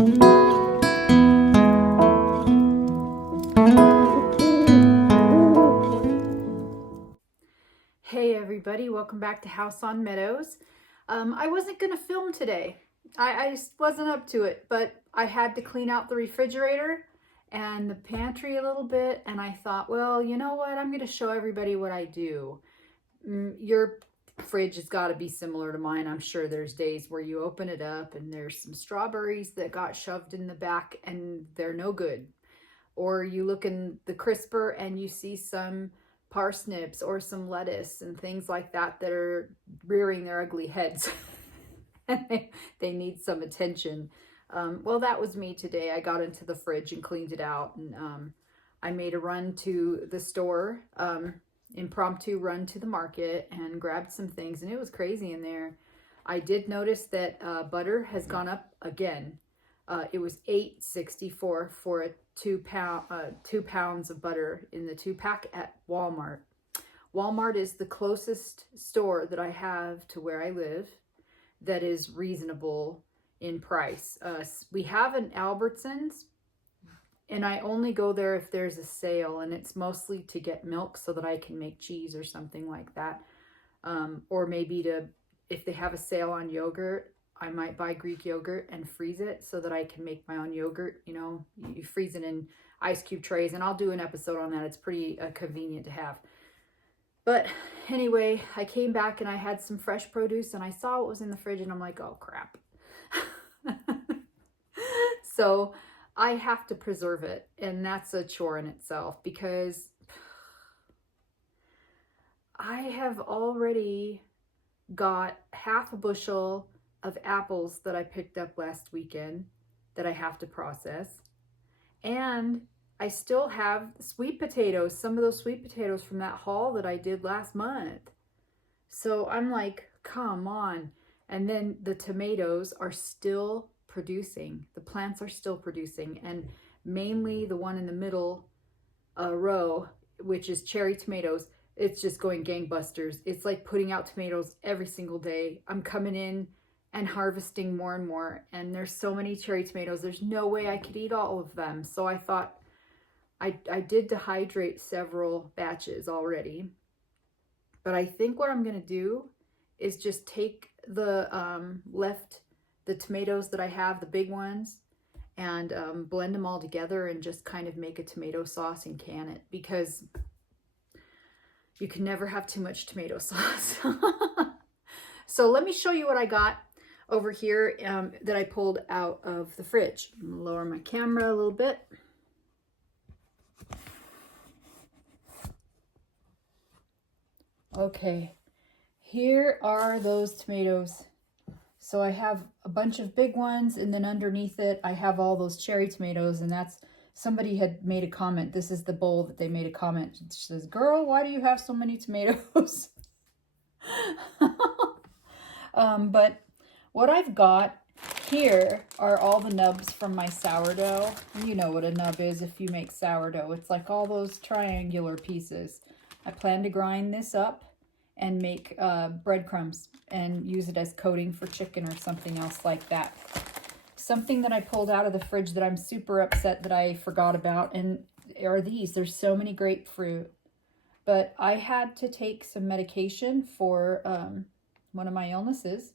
Hey everybody, welcome back to House on Meadows. I wasn't going to film today. I just wasn't up to it, but I had to clean out the refrigerator and the pantry a little bit, and I thought, well, you know what? I'm going to show everybody what I do. Your fridge has got to be similar to mine. I'm sure there's days where you open it up and there's some strawberries that got shoved in the back and they're no good. Or you look in the crisper and you see some parsnips or some lettuce and things like that that are rearing their ugly heads and they need some attention. Well, that was me today. I got into the fridge and cleaned it out, and I made a run to the store, impromptu run to the market, and grabbed some things, and it was crazy in there. I did notice that butter has gone up again. It was $8.64 for a 2 pounds of butter in the 2-pack at Walmart. Walmart is the closest store that I have to where I live that is reasonable in price. We have an Albertsons, and I only go there if there's a sale, and it's mostly to get milk so that I can make cheese or something like that. Or maybe if they have a sale on yogurt, I might buy Greek yogurt and freeze it so that I can make my own yogurt. You know, you freeze it in ice cube trays, and I'll do an episode on that. It's pretty convenient to have. But anyway, I came back and I had some fresh produce, and I saw what was in the fridge, and I'm like, oh crap. So I have to preserve it, and that's a chore in itself, because I have already got half a bushel of apples that I picked up last weekend that I have to process. And I still have sweet potatoes, some of those sweet potatoes from that haul that I did last month. So I'm like, come on. And then the tomatoes are still producing. The plants are still producing. And mainly the one in the middle row, which is cherry tomatoes, it's just going gangbusters. It's like putting out tomatoes every single day. I'm coming in and harvesting more and more, and there's so many cherry tomatoes, there's no way I could eat all of them. So I thought, I did dehydrate several batches already, but I think what I'm going to do is just take the the tomatoes that I have, the big ones, and blend them all together and just kind of make a tomato sauce and can it, because you can never have too much tomato sauce. So let me show you what I got over here that I pulled out of the fridge. I'm gonna lower my camera a little bit. Okay, here are those tomatoes. So I have a bunch of big ones, and then underneath it I have all those cherry tomatoes, and that's, somebody had made a comment. This is the bowl that they made a comment. It says, girl, why do you have so many tomatoes? But what I've got here are all the nubs from my sourdough. You know what a nub is if you make sourdough. It's like all those triangular pieces. I plan to grind this up and make breadcrumbs and use it as coating for chicken or something else like that. Something that I pulled out of the fridge that I'm super upset that I forgot about, and are these. There's so many grapefruit. But I had to take some medication for one of my illnesses,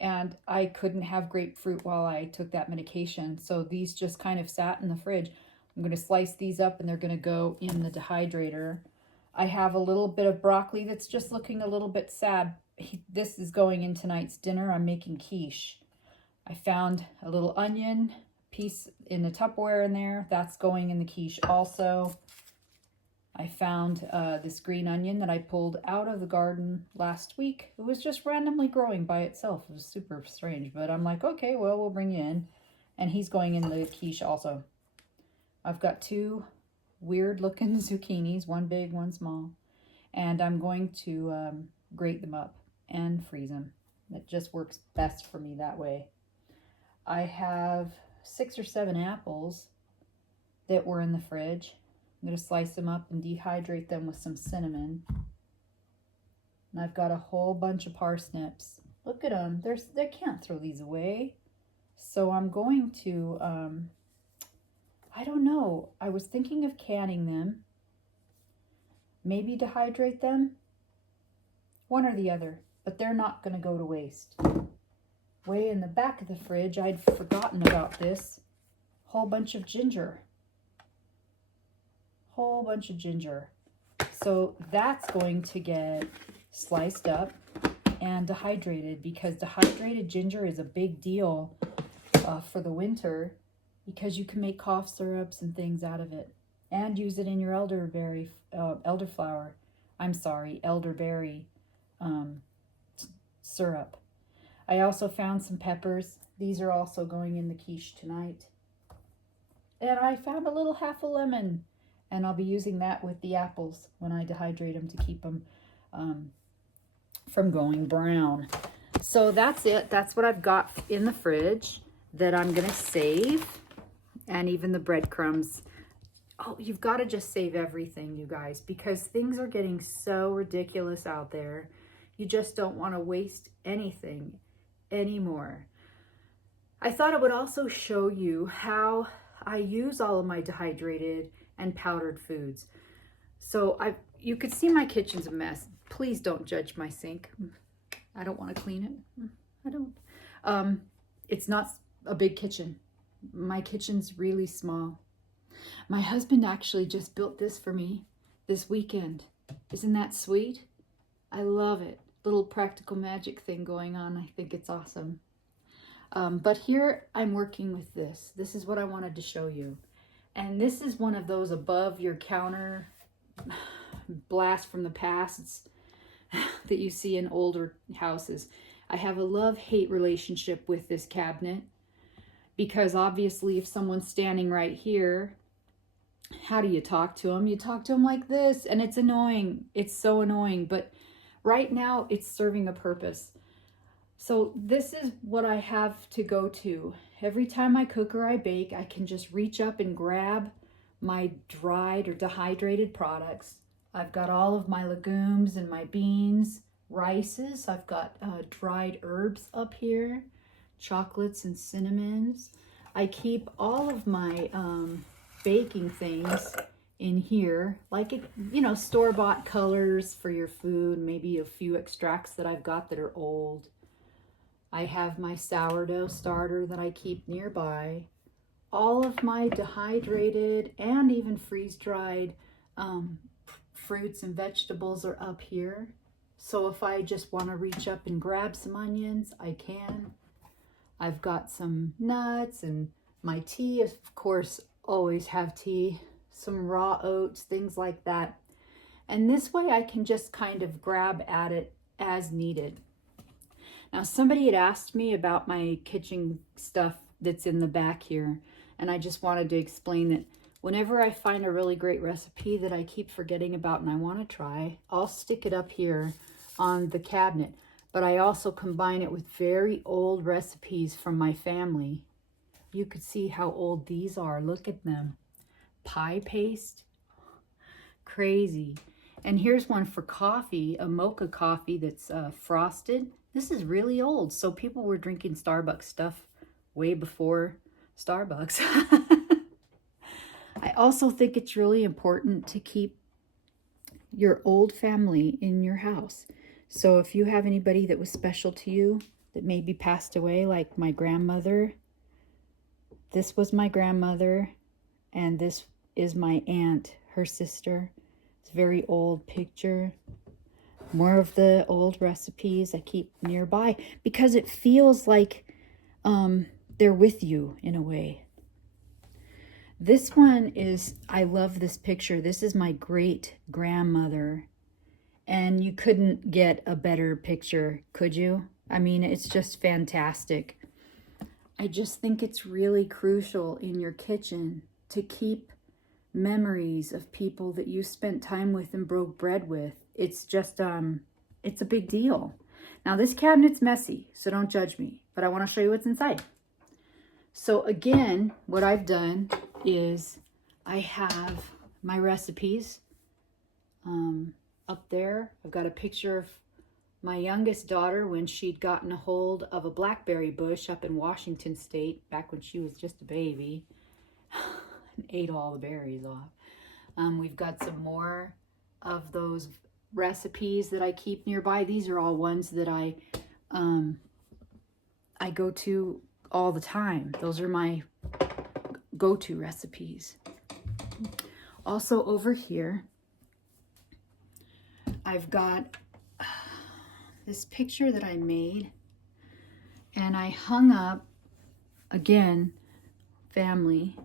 and I couldn't have grapefruit while I took that medication. So these just kind of sat in the fridge. I'm going to slice these up, and they're going to go in the dehydrator. I have a little bit of broccoli that's just looking a little bit sad. This is going in tonight's dinner. I'm making quiche. I found a little onion piece in the Tupperware in there. That's going in the quiche also. I found this green onion that I pulled out of the garden last week. It was just randomly growing by itself. It was super strange, but I'm like, okay, well, we'll bring you in. And he's going in the quiche also. I've got 2 weird looking zucchinis, one big, one small. And I'm going to grate them up and freeze them. It just works best for me that way. I have 6 or 7 apples that were in the fridge. I'm going to slice them up and dehydrate them with some cinnamon. And I've got a whole bunch of parsnips. Look at them. They can't throw these away. So I'm going to, I don't know. I was thinking of canning them. Maybe dehydrate them. One or the other. But they're not going to go to waste. Way in the back of the fridge, I'd forgotten about this. Whole bunch of ginger. Whole bunch of ginger. So that's going to get sliced up and dehydrated, because dehydrated ginger is a big deal for the winter, because you can make cough syrups and things out of it, and use it in your elderberry syrup. I also found some peppers. These are also going in the quiche tonight. And I found a little half a lemon, and I'll be using that with the apples when I dehydrate them to keep them from going brown. So that's it. That's what I've got in the fridge that I'm gonna save. And even the breadcrumbs. Oh, you've got to just save everything, you guys, because things are getting so ridiculous out there. You just don't want to waste anything anymore. I thought I would also show you how I use all of my dehydrated and powdered foods. So you could see my kitchen's a mess. Please don't judge my sink. I don't want to clean it. I don't. It's not a big kitchen. My kitchen's really small. My husband actually just built this for me this weekend. Isn't that sweet? I love it. Little practical magic thing going on. I think it's awesome. But here I'm working with this. This is what I wanted to show you. And this is one of those above your counter blast from the past that you see in older houses. I have a love-hate relationship with this cabinet, because obviously if someone's standing right here, how do you talk to them? You talk to them like this, and it's annoying. It's so annoying, but right now it's serving a purpose. So this is what I have to go to. Every time I cook or I bake, I can just reach up and grab my dried or dehydrated products. I've got all of my legumes and my beans, rices. I've got dried herbs up here, chocolates and cinnamons. I keep all of my baking things in here, like, store-bought colors for your food, maybe a few extracts that I've got that are old. I have my sourdough starter that I keep nearby. All of my dehydrated and even freeze-dried fruits and vegetables are up here. So if I just want to reach up and grab some onions, I can. I've got some nuts and my tea, of course, always have tea, some raw oats, things like that. And this way I can just kind of grab at it as needed. Now, somebody had asked me about my kitchen stuff that's in the back here, and I just wanted to explain that whenever I find a really great recipe that I keep forgetting about and I want to try, I'll stick it up here on the cabinet. But I also combine it with very old recipes from my family. You could see how old these are. Look at them. Pie paste. Crazy. And here's one for coffee, a mocha coffee that's frosted. This is really old. So people were drinking Starbucks stuff way before Starbucks. I also think it's really important to keep your old family in your house. So if you have anybody that was special to you that maybe passed away, like my grandmother, this was my grandmother, and this is my aunt, her sister. It's a very old picture. More of the old recipes I keep nearby because it feels like they're with you in a way. This one is, I love this picture. This is my great grandmother. And you couldn't get a better picture, could you? I mean, it's just fantastic. I just think it's really crucial in your kitchen to keep memories of people that you spent time with and broke bread with. It's just, it's a big deal. Now, this cabinet's messy, so don't judge me, but I want to show you what's inside. So again, what I've done is I have my recipes up there. I've got a picture of My youngest daughter, when she'd gotten a hold of a blackberry bush up in Washington State, back when she was just a baby, and ate all the berries off. We've got some more of those recipes that I keep nearby. These are all ones that I go to all the time. Those are my go-to recipes. Also over here, I've got this picture that I made, and I hung up, again, family,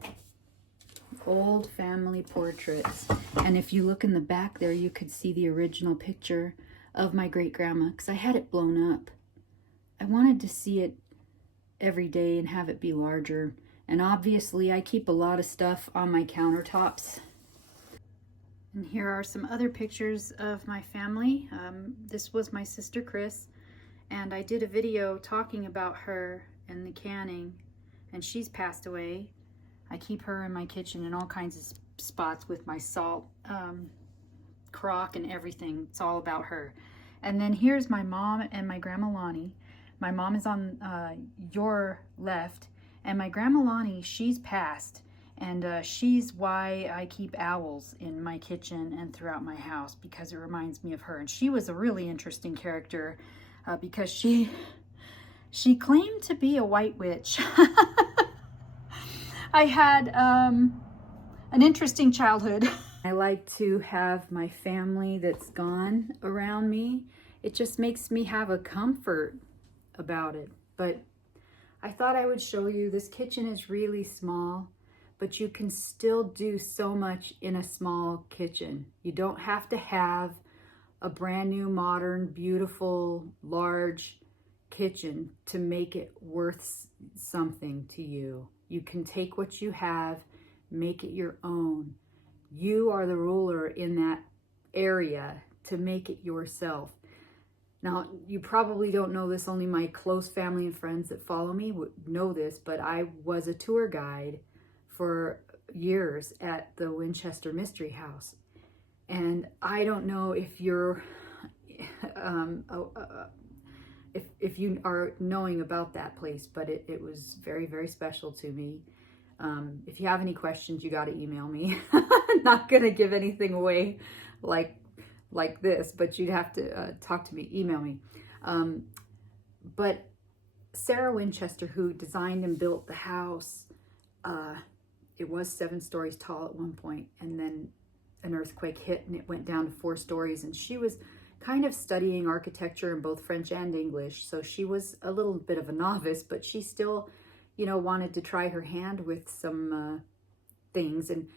old family portraits. And if you look in the back there, you could see the original picture of my great-grandma, because I had it blown up. I wanted to see it every day and have it be larger. And obviously I keep a lot of stuff on my countertops. And here are some other pictures of my family. This was my sister Chris, and I did a video talking about her and the canning, and she's passed away. I keep her in my kitchen in all kinds of spots with my salt crock and everything. It's all about her. And then here's my mom and my Grandma Lonnie. My mom is on your left, and my Grandma Lonnie, she's passed. And she's why I keep owls in my kitchen and throughout my house, because it reminds me of her. And she was a really interesting character because she claimed to be a white witch. I had an interesting childhood. I like to have my family that's gone around me. It just makes me have a comfort about it. But I thought I would show you. This kitchen is really small, but you can still do so much in a small kitchen. You don't have to have a brand new, modern, beautiful, large kitchen to make it worth something to you. You can take what you have, make it your own. You are the ruler in that area to make it yourself. Now, you probably don't know this, only my close family and friends that follow me would know this, but I was a tour guide for years at the Winchester Mystery House. And I don't know if you're, if you are knowing about that place, but it was very, very special to me. If you have any questions, you got to email me. I'm not going to give anything away like this, but you'd have to talk to me, email me. But Sarah Winchester, who designed and built the house, it was 7 stories tall at one point, and then an earthquake hit and it went down to 4 stories. And she was kind of studying architecture in both French and English, so she was a little bit of a novice, but she still, you know, wanted to try her hand with some things. And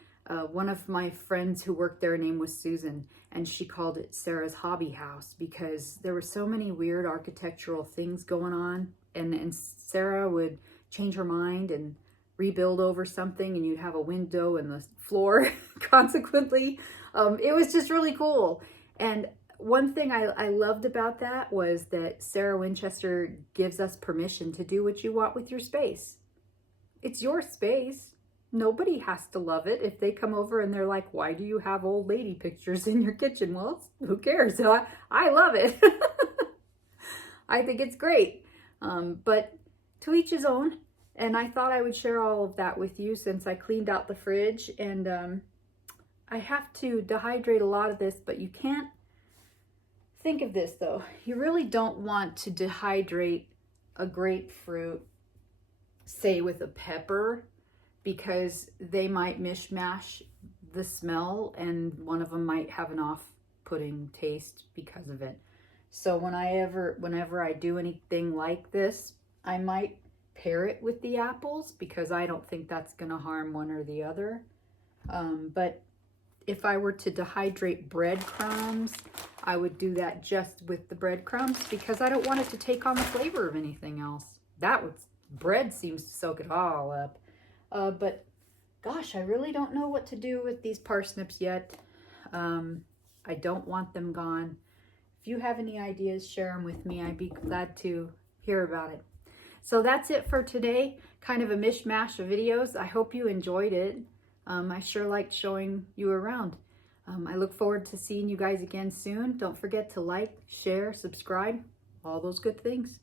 one of my friends who worked there, her name was Susan, and she called it Sarah's Hobby House because there were so many weird architectural things going on, and Sarah would change her mind and rebuild over something, and you'd have a window in the floor consequently. It was just really cool. And one thing I loved about that was that Sarah Winchester gives us permission to do what you want with your space. It's your space. Nobody has to love it. If they come over and they're like, why do you have old lady pictures in your kitchen? Well, who cares? So I love it. I think it's great. But to each his own. And I thought I would share all of that with you since I cleaned out the fridge. And I have to dehydrate a lot of this, but you can't. Think of this though. You really don't want to dehydrate a grapefruit, say with a pepper, because they might mishmash the smell and one of them might have an off-putting taste because of it. So whenever I do anything like this, I might pair it with the apples because I don't think that's going to harm one or the other. But if I were to dehydrate breadcrumbs, I would do that just with the breadcrumbs because I don't want it to take on the flavor of anything else. Bread seems to soak it all up. But gosh, I really don't know what to do with these parsnips yet. I don't want them gone. If you have any ideas, share them with me. I'd be glad to hear about it. So that's it for today. Kind of a mishmash of videos. I hope you enjoyed it. I sure liked showing you around. I look forward to seeing you guys again soon. Don't forget to like, share, subscribe, all those good things.